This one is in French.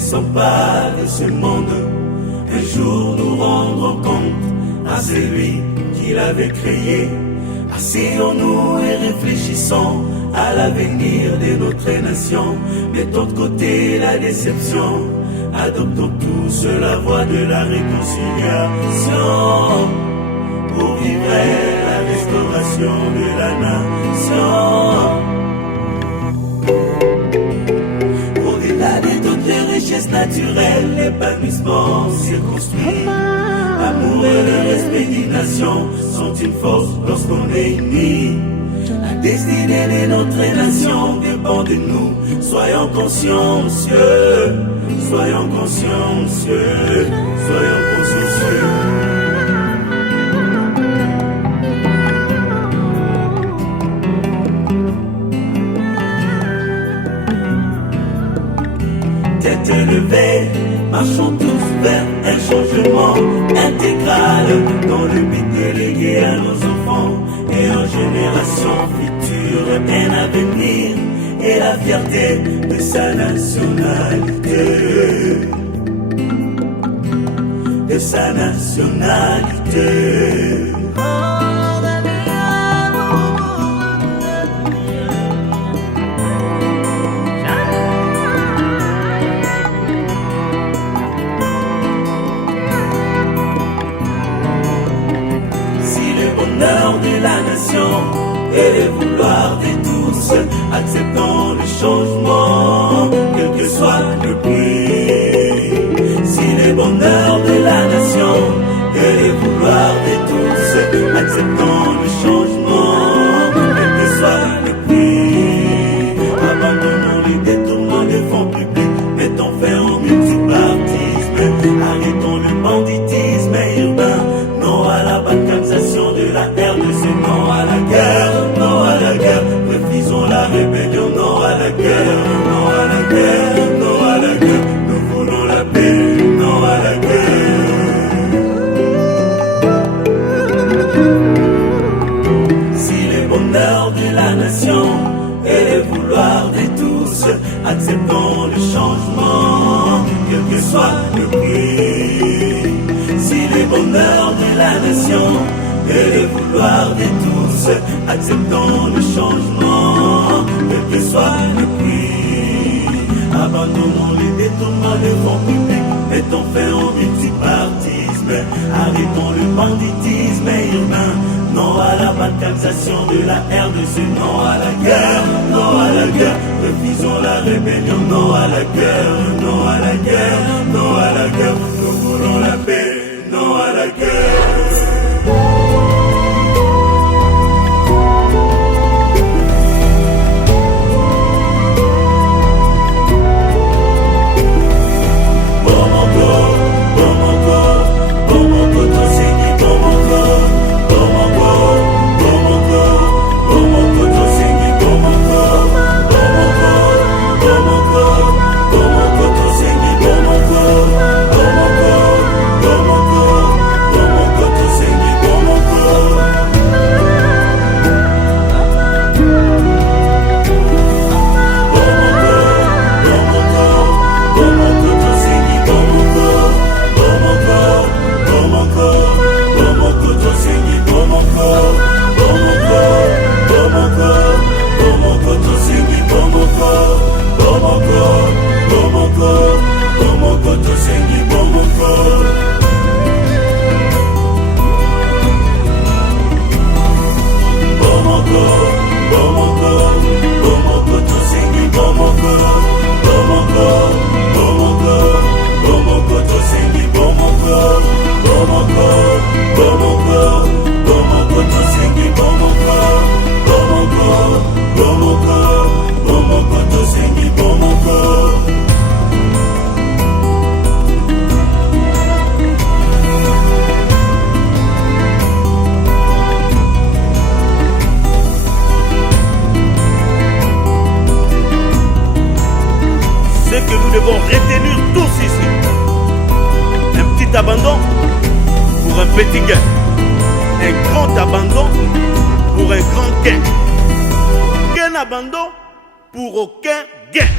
laissons pas de ce monde un jour nous rendre compte à celui qui l'avait créé. Asseyons-nous et réfléchissons à l'avenir de notre nation. Mettons de côté la déception, adoptons tous la voie de la réconciliation pour vivre la restauration de la nation. Au-delà de toutes les richesses naturelles, l'épanouissement circonstruit. L'amour et le respect d'une nation sont une force lorsqu'on est unis. La destinée de notre nation dépend de nous. Soyons consciencieux, soyons consciencieux, soyons consciencieux. Tête levée, marchons tous vers un changement intégral dans le but de léguer à nos enfants et aux générations futures un avenir et la fierté de sa nationalité. De sa nationalité. De la nation et le vouloir de tous, acceptons le changement, quel que soit le prix. Si le bonheur de la nation et le vouloir de tous, acceptons le changement, quel que soit le prix. Abandonnons les détournements des fonds publics, mettons fin au multipartisme, arrêtons le banditisme urbain. Non à la balkanisation de la RDC, non à la guerre, non à la guerre. Refusons la rébellion, non à la guerre, non à la guerre, non à la guerre. Nous voulons la paix, non à la guerre. Si le bonheur de la nation et le vouloir de tous, acceptons le changement, quel que soit le prix. Si le bonheur de la nation et le vouloir de tous, acceptons le changement, quel que soit le prix. Abandonnons les détournements des fonds publics, mettons fin au multipartisme, arrêtons le banditisme urbain. Non à la balkanisation de la RDC, non à la guerre, non à la guerre. Refusons la rébellion, non à la guerre, non à la guerre, non à la guerre. Nous voulons la paix, non à la guerre. Abandon pour un petit gain, un grand abandon pour un grand gain, gain abandon pour aucun gain.